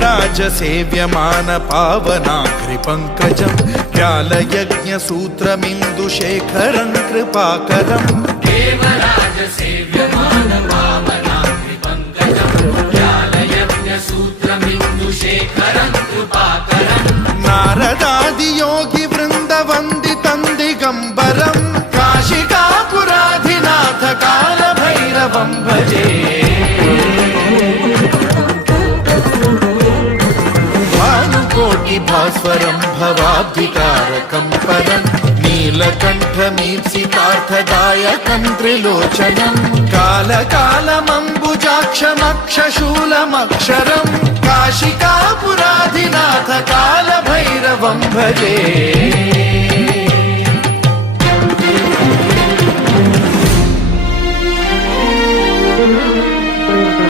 देवराजसेव्यमान पावनाग्रिपङ्कजं व्यालयज्ञसूत्रमिन्दुशेखरं कृपाकरं देवराजसेव्यमान पावनाग्रिपङ्कजं व्यालयज्ञसूत्रमिन्दुशेखरं कृपाकरं नारदादियोगिवृन्दवन्दितं दिगम्बरं काशिकापुराधिनाथ कालभैरवं भजे भास्वरं भवाब्धिकारकं परं नीलकण्ठमीप्सितार्थदायकं त्रिलोचनं कालकालमम्बुजाक्षमक्षशूलमक्षरं काशिकापुराधिनाथ कालभैरवं भजे